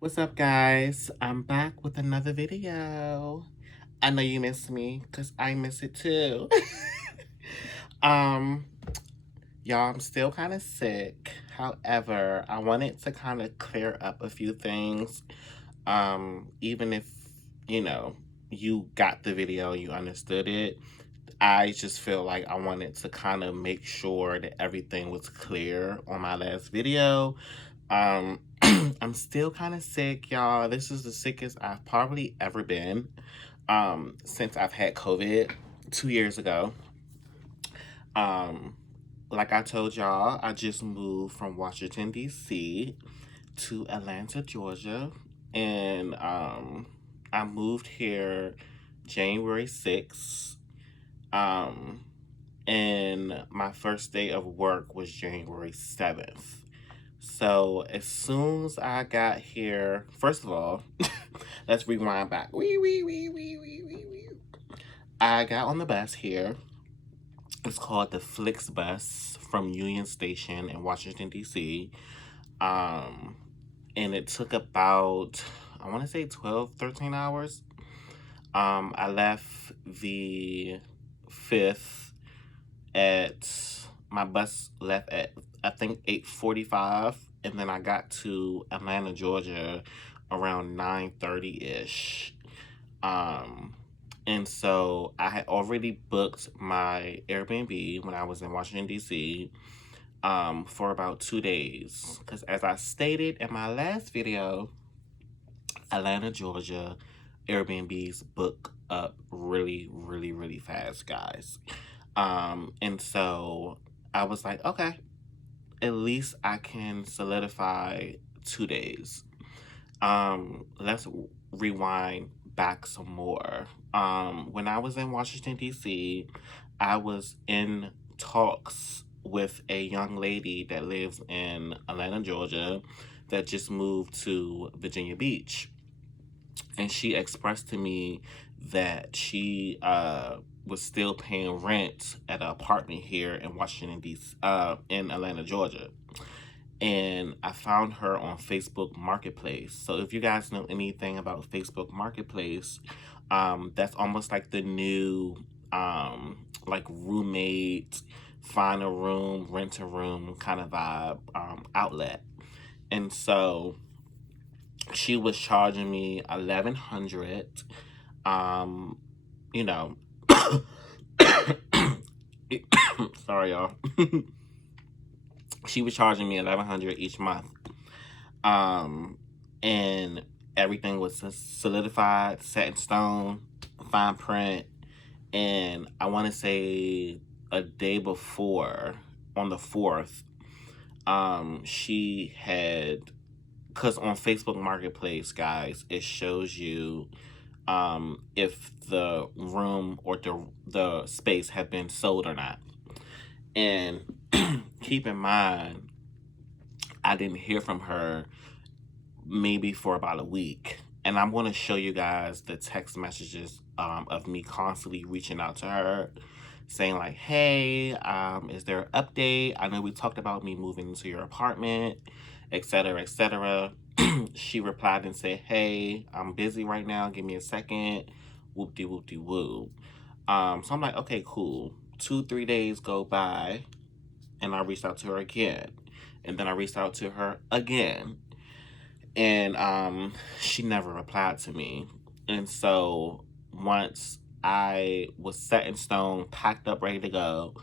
What's up, guys? I'm back with another video. I know you missed me because I miss it too. um, y'all, I'm still kind of sick. However, I wanted to kind of clear up a few things. Even if, you know, you got the video, you understood it, I just feel like I wanted to kind of make sure that everything was clear on my last video. Um, I'm still kind of sick, y'all. This is the sickest I've probably ever been since I've had COVID 2 years ago. Um, like I told y'all, I just moved from Washington, D.C. to Atlanta, Georgia. And I moved here January 6th. Um, and my first day of work was January 7th. So as soon as I got here, first of all, let's rewind back. Wee. I got on the bus here. It's called the Flix bus from Union Station in Washington, D.C. Um, and it took about, I want to say 12, 13 hours. I left the 5th my bus left at, I think, 8:45, and then I got to Atlanta, Georgia around 9:30-ish. Um, and so I had already booked my Airbnb when I was in Washington, D.C. For about 2 days. Because as I stated in my last video, Atlanta, Georgia, Airbnbs book up really fast, guys. And so I was like, okay, at least I can solidify 2 days. Let's rewind back some more. When I was in Washington, D.C., I was in talks with a young lady that lives in Atlanta, Georgia, that just moved to Virginia Beach. And she expressed to me that she was still paying rent at an apartment here in Washington, D.C., in Atlanta, Georgia. And I found her on Facebook Marketplace. So if you guys know anything about Facebook Marketplace, that's almost like the new like roommate, find a room, rent a room kind of vibe outlet. And so she was charging me $1,100. Um, you know, sorry y'all. She was charging me $1,100 each month. And everything was solidified, set in stone, fine print. And I want to say a day before, on the 4th, she had, because on Facebook Marketplace, guys, it shows you if the room or the space had been sold or not. And keep in mind, I didn't hear from her maybe for about a week. And I'm going to show you guys the text messages of me constantly reaching out to her, saying like, hey, is there an update? I know we talked about me moving into your apartment, etc., etc. She replied and said, hey, I'm busy right now. Give me a second. Whoop-de-whoop-de-woo. So I'm like, okay, cool. 2-3 days go by, and I reached out to her again. And then I reached out to her again. And she never replied to me. And so once I was set in stone, packed up, ready to go,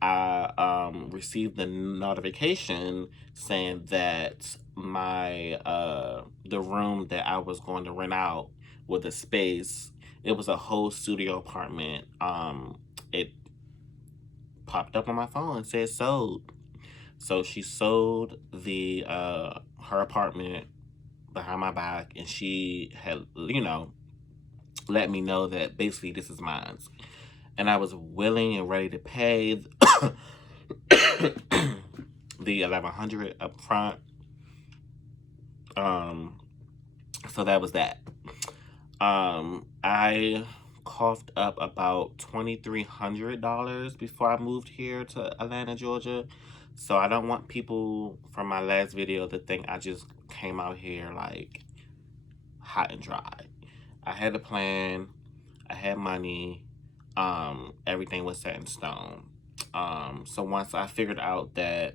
I received the notification saying that my the room that I was going to rent out with the space, it was a whole studio apartment. It popped up on my phone and said sold. So she sold the her apartment behind my back, and she had, let me know that basically this is mine. And I was willing and ready to pay the $1,100 up front. So that was that. I coughed up about $2,300 before I moved here to Atlanta, Georgia. So I don't want people from my last video to think I just came out here like hot and dry. I had a plan. I had money. Everything was set in stone. So once I figured out that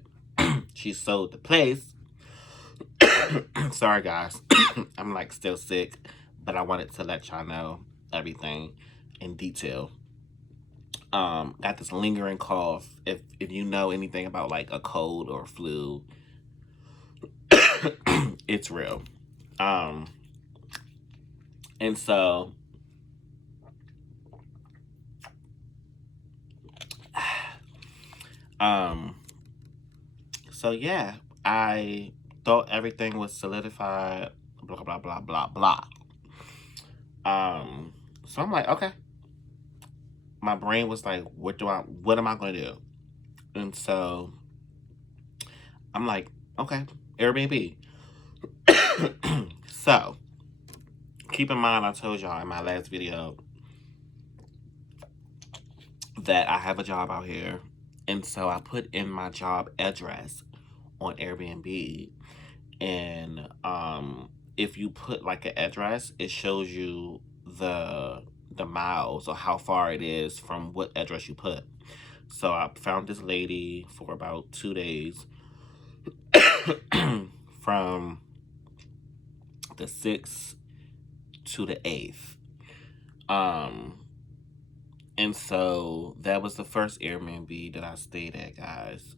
she sold the place, sorry guys, I'm like still sick, but I wanted to let y'all know everything in detail. Got this lingering cough. If you know anything about like a cold or flu, it's real. Um, and so um so yeah, I thought everything was solidified, blah blah blah blah blah. So I'm like, okay. My brain was like, what am I gonna do? And so I'm like, okay, Airbnb. So keep in mind, I told y'all in my last video that I have a job out here. And so I put in my job address on Airbnb. And if you put like an address, it shows you the miles or how far it is from what address you put. So I found this lady for about 2 days from the 6th to the 8th. And so that was the first Airbnb that I stayed at, guys.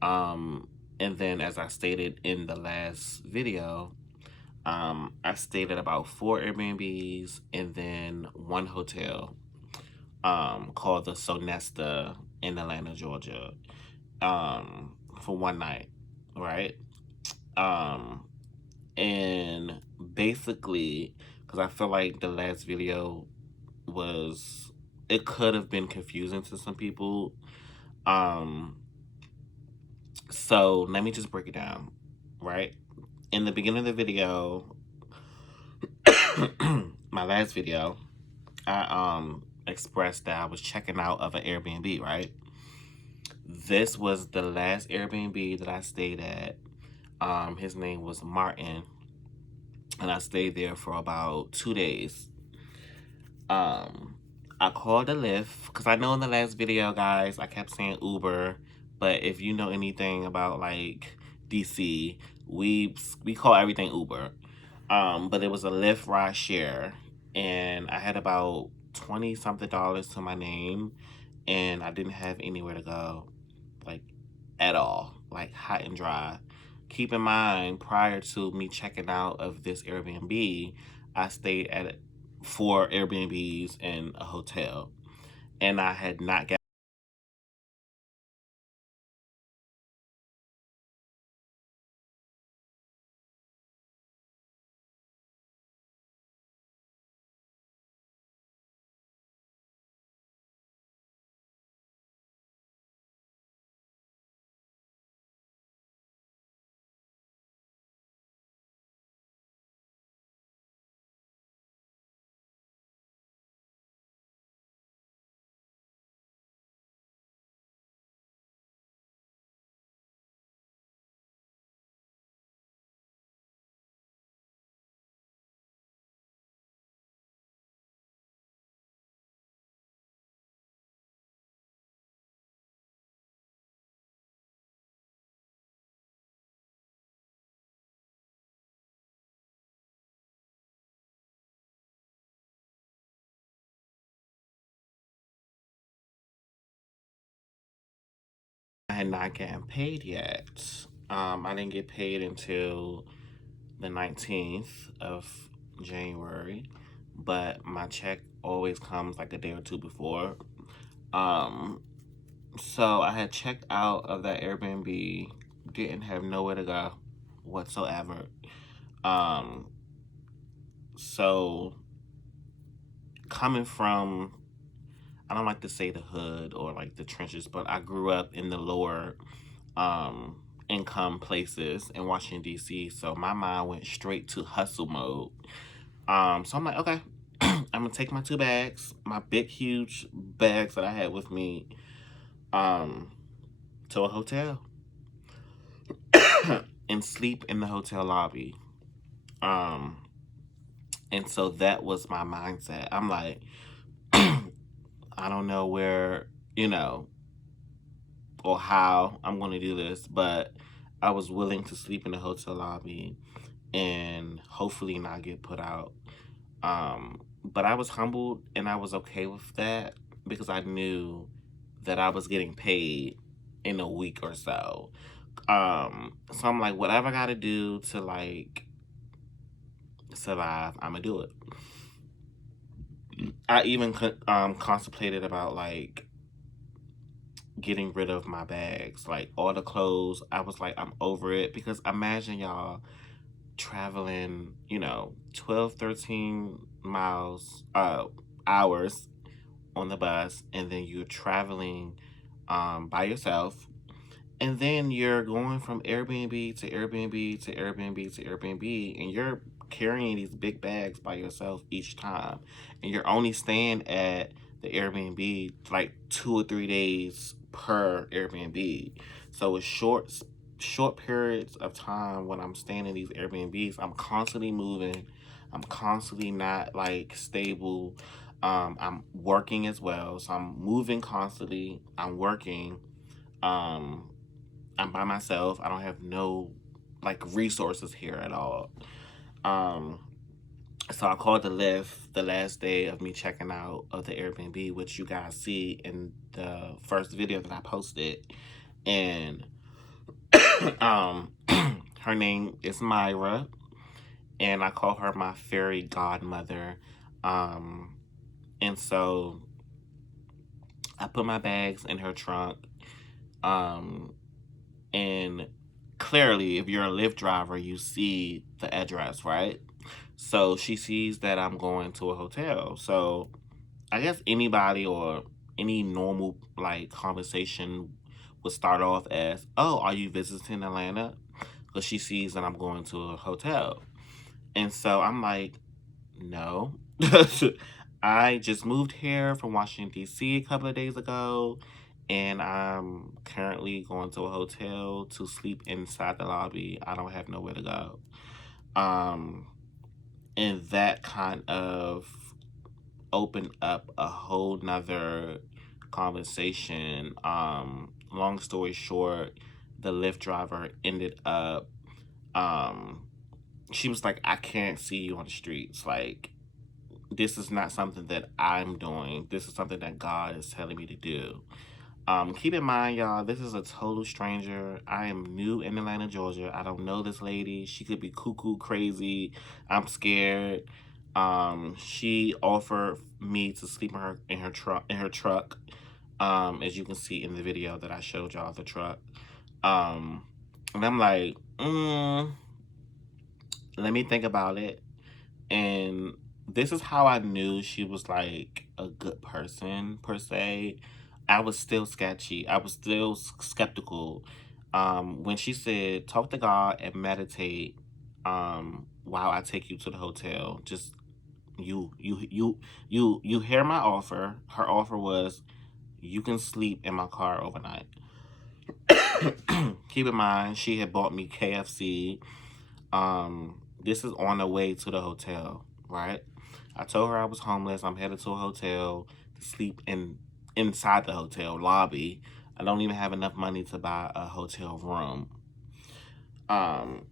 And then as I stated in the last video, I stayed at about 4 Airbnbs and then one hotel, called the Sonesta in Atlanta, Georgia, for one night, right? And basically, because I feel like the last video it could have been confusing to some people. So let me just break it down, right? In the beginning of the video, my last video, I expressed that I was checking out of an Airbnb, right? This was the last Airbnb that I stayed at. His name was Martin, and I stayed there for about 2 days. I called a Lyft because I know in the last video, guys, I kept saying Uber, but if you know anything about like DC, we call everything Uber. But it was a Lyft ride share, and I had about 20 something dollars to my name, and I didn't have anywhere to go, like at all, like hot and dry. Keep in mind, prior to me checking out of this Airbnb, I stayed at 4 Airbnbs and a hotel, and I had not got. I had not gotten paid yet. I didn't get paid until the 19th of January, but my check always comes like a day or two before. Um, so I had checked out of that Airbnb, didn't have nowhere to go whatsoever. Um, so coming from, I don't like to say the hood or like the trenches, but I grew up in the lower income places in Washington D.C. So my mind went straight to hustle mode. So I'm like, okay, I'm gonna take my 2 bags, my big huge bags that I had with me, to a hotel and sleep in the hotel lobby. Um, And so that was my mindset. I'm like, I don't know where, you know, or how I'm going to do this, but I was willing to sleep in the hotel lobby and hopefully not get put out. But I was humbled and I was okay with that because I knew that I was getting paid in a week or so. So I'm like, whatever I got to do to like survive, I'm gonna do it. I even contemplated about like getting rid of my bags, like all the clothes. I was like, I'm over it because imagine y'all traveling, 12, 13 miles, hours on the bus, and then you're traveling by yourself. And then you're going from Airbnb to Airbnb to Airbnb to Airbnb, and you're carrying these big bags by yourself each time. And you're only staying at the Airbnb like 2 or 3 days per Airbnb. So it's short periods of time when I'm staying in these Airbnbs. I'm constantly moving. I'm constantly not like stable. I'm working as well. So I'm moving constantly. I'm working. Um, I'm by myself. I don't have no like resources here at all. Um, so I called the Lyft the last day of me checking out of the Airbnb, which you guys see in the first video that I posted. And um, her name is Myra, and I call her my fairy godmother. Um, and so I put my bags in her trunk. Um, and clearly, if you're a Lyft driver, you see the address, right? So she sees that I'm going to a hotel. So I guess anybody or any normal like conversation would start off as, "Oh, are you visiting Atlanta?" Because she sees that I'm going to a hotel. And so I'm like, "No." I just moved here from Washington, D.C. a couple of days ago, and I'm currently going to a hotel to sleep inside the lobby. I don't have nowhere to go. Um, and that kind of opened up a whole nother conversation. Long story short, the Lyft driver ended up, um, she was like, I can't see you on the streets. Like, this is not something that I'm doing. This is something that God is telling me to do. Keep in mind, y'all, this is a total stranger. I am new in Atlanta, Georgia. I don't know this lady. She could be cuckoo crazy. I'm scared. She offered me to sleep in her truck. As you can see in the video that I showed y'all the truck. And I'm like, let me think about it. And this is how I knew she was like a good person per se. I was still sketchy. I was still skeptical. When she said, "Talk to God and meditate," while I take you to the hotel. Just you hear my offer. Her offer was, you can sleep in my car overnight. Keep in mind, she had bought me KFC. This is on the way to the hotel, right? I told her I was homeless. I'm headed to a hotel to sleep inside the hotel lobby. I don't even have enough money to buy a hotel room.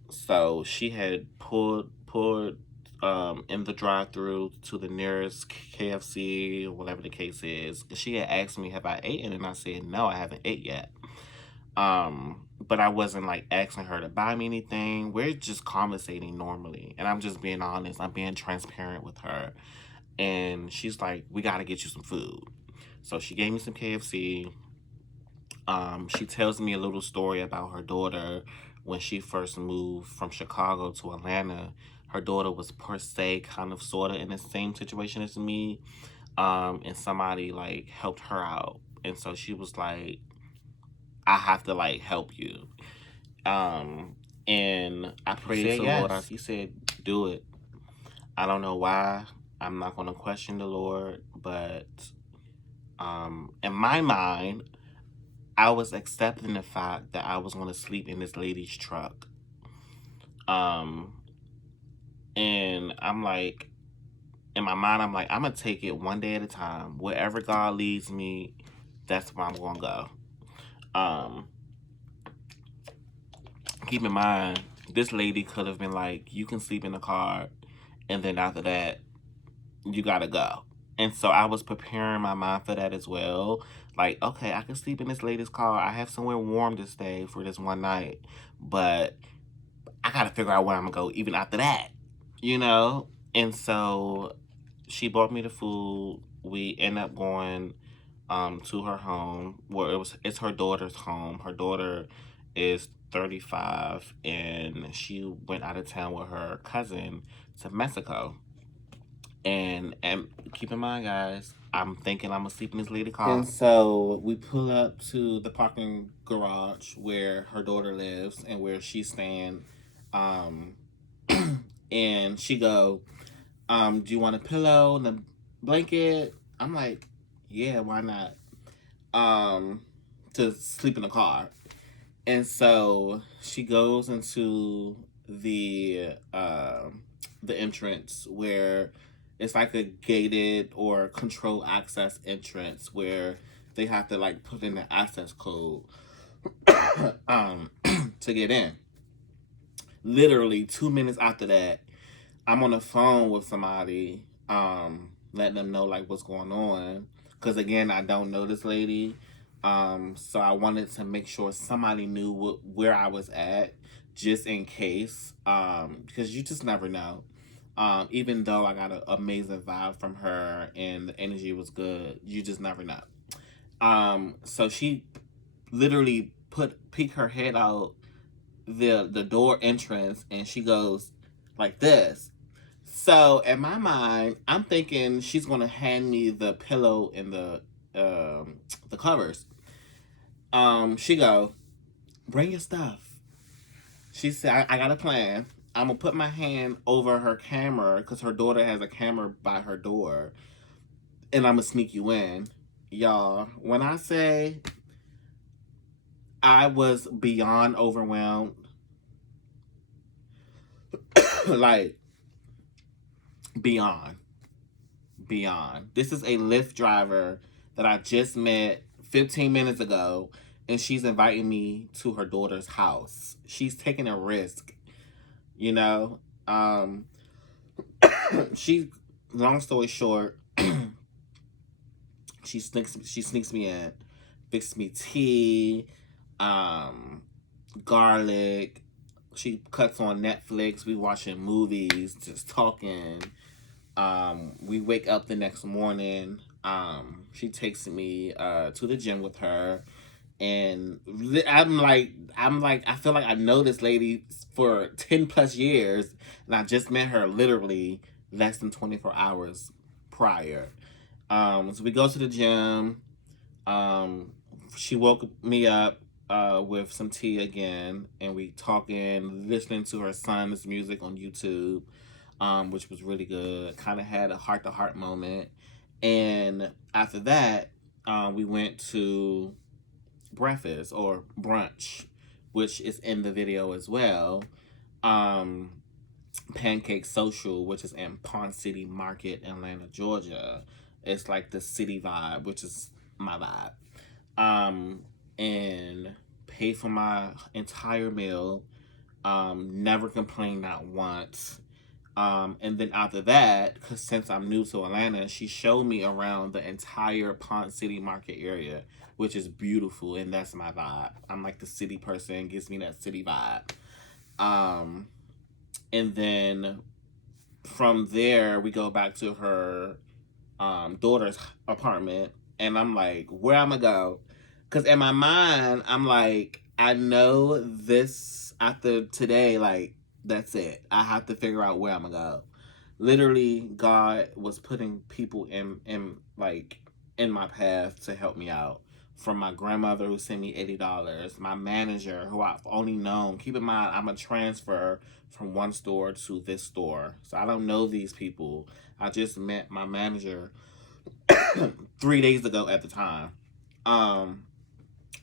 So she had pulled in the drive-through to the nearest KFC or whatever the case is. She had asked me, have I eaten? And I said, no, I haven't ate yet. But I wasn't like asking her to buy me anything. We're just conversating normally. And I'm just being honest. I'm being transparent with her. And she's like, we got to get you some food. So she gave me some KFC. She tells me a little story about her daughter when she first moved from Chicago to Atlanta. Her daughter was per se kind of sort of in the same situation as me. And somebody like helped her out. And so she was like, I have to like help you. And I prayed to the Lord. Yes. He said, do it. I don't know why. I'm not going to question the Lord, but in my mind, I was accepting the fact that I was going to sleep in this lady's truck. And I'm like, in my mind, I'm like, I'm going to take it one day at a time. Wherever God leads me, that's where I'm going to go. Keep in mind, this lady could have been like, you can sleep in the car, and then after that, you got to go. And so I was preparing my mind for that as well. Like, okay, I can sleep in this lady's car. I have somewhere warm to stay for this one night. But I got to figure out where I'm going to go even after that, you know? And so she bought me the food. We end up going to her home where it's her daughter's home. Her daughter is 35 and she went out of town with her cousin to Mexico. And keep in mind, guys, I'm thinking I'm gonna sleep in this lady car. And so we pull up to the parking garage where her daughter lives and where she's staying. And she go, do you want a pillow and a blanket? I'm like, yeah, why not? To sleep in the car. And so she goes into the entrance where it's like a gated or control access entrance where they have to like put in the access code to get in. Literally 2 minutes after that, I'm on the phone with somebody, letting them know like what's going on. Cause again, I don't know this lady. So I wanted to make sure somebody knew where I was at, just in case. Because you just never know. Even though I got an amazing vibe from her and the energy was good, you just never know. So she literally peek her head out the door entrance, and she goes like this. So in my mind, I'm thinking she's gonna hand me the pillow and the covers. She go, bring your stuff. She said, I got a plan. I'm gonna put my hand over her camera because her daughter has a camera by her door, and I'm gonna sneak you in, y'all. When I say I was beyond overwhelmed, like beyond. This is a Lyft driver that I just met 15 minutes ago, and she's inviting me to her daughter's house. She's taking a risk, you know. She, long story short, she sneaks me in, fixes me tea, garlic. She cuts on Netflix. We watching movies, just talking. We wake up the next morning. She takes me to the gym with her, and I'm like, I feel like I know this lady for 10 plus years, and I just met her literally less than 24 hours prior. So we go to the gym. She woke me up with some tea again, and we talking, listening to her son's music on YouTube, which was really good. Kind of had a heart-to-heart moment. And after that, we went to breakfast or brunch, which is in the video as well. Pancake Social, which is in Pond City Market, Atlanta, Georgia. It's like the city vibe, which is my vibe. And paid for my entire meal. Never complained, not once. And then after that, because since I'm new to Atlanta, she showed me around the entire Pond City Market area, which is beautiful, and that's my vibe. I'm like the city person, gives me that city vibe. And then from there, we go back to her daughter's apartment, and I'm like, where I'm gonna go? Because in my mind, I'm like, I know this after today, like, that's it. I have to figure out where I'm gonna go. Literally, God was putting people in my path to help me out. From my grandmother who sent me $80, my manager who I've only known. Keep in mind, I'm a transfer from one store to this store, so I don't know these people. I just met my manager 3 days ago at the time.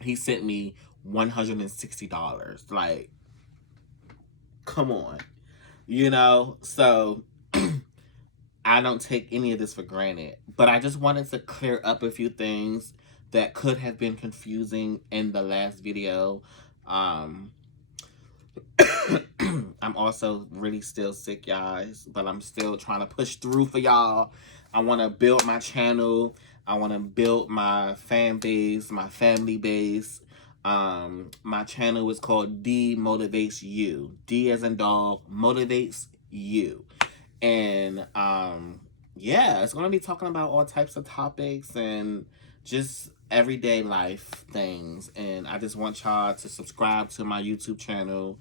He sent me $160. Like, come on, you know. So I don't take any of this for granted. But I just wanted to clear up a few things that could have been confusing in the last video. Um, I'm also really still sick, guys, but I'm still trying to push through for y'all. I want to build my channel. I want to build my fan base, my family base. My channel is called D Motivates You. D as in dog, motivates you. And yeah, it's gonna be talking about all types of topics and just everyday life things. And I just want y'all to subscribe to my YouTube channel.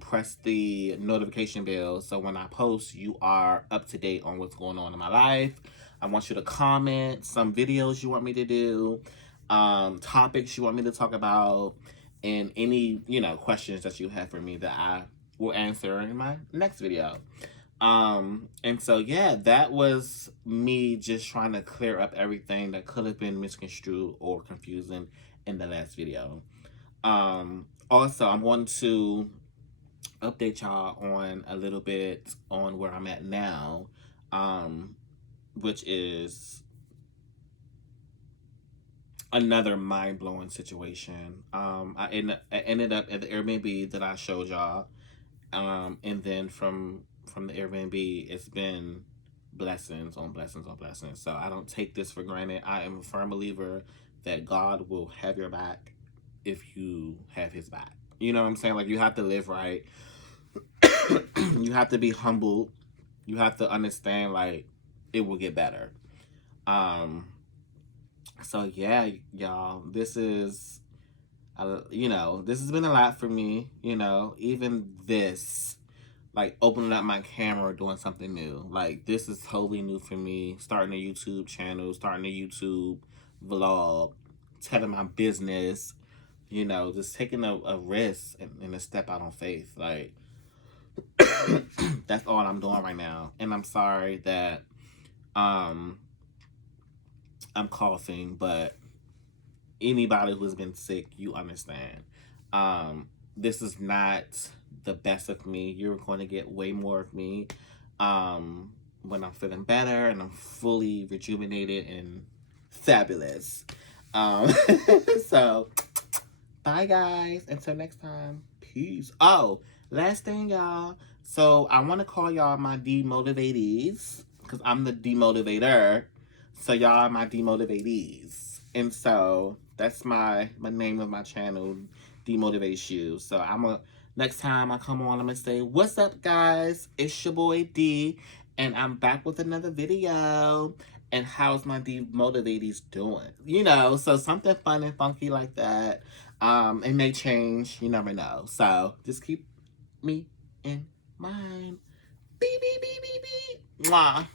Press the notification bell so when I post, you are up to date on what's going on in my life. I want you to comment some videos you want me to do, topics you want me to talk about, and any, questions that you have for me that I will answer in my next video. And so, yeah, that was me just trying to clear up everything that could have been misconstrued or confusing in the last video. Also, I'm going to update y'all on a little bit on where I'm at now, which is another mind-blowing situation. I ended up at the Airbnb that I showed y'all, and then from the Airbnb, it's been blessings on blessings on blessings. So I don't take this for granted. I am a firm believer that God will have your back if you have his back. You know what I'm saying? Like, you have to live right. You have to be humble. You have to understand, like, it will get better. So yeah, y'all, this is, this has been a lot for me, even this, like, opening up my camera, doing something new. Like, this is totally new for me. Starting a YouTube channel, starting a YouTube vlog, telling my business, just taking a risk and a step out on faith. Like, that's all I'm doing right now. And I'm sorry that I'm coughing, but anybody who's been sick, you understand. This is not the best of me. You're going to get way more of me when I'm feeling better and I'm fully rejuvenated and fabulous. So, bye, guys. Until next time. Peace. Oh, last thing, y'all. So, I want to call y'all my demotivatees because I'm the demotivator. So, y'all are my demotivatees. And so, that's my name of my channel, Demotivates You. So, next time I come on, I'm going to say, what's up, guys? It's your boy, D. And I'm back with another video. And how's my demotivatees doing? So something fun and funky like that. It may change. You never know. So just keep me in mind. Beep, beep, beep, beep, beep. Mwah.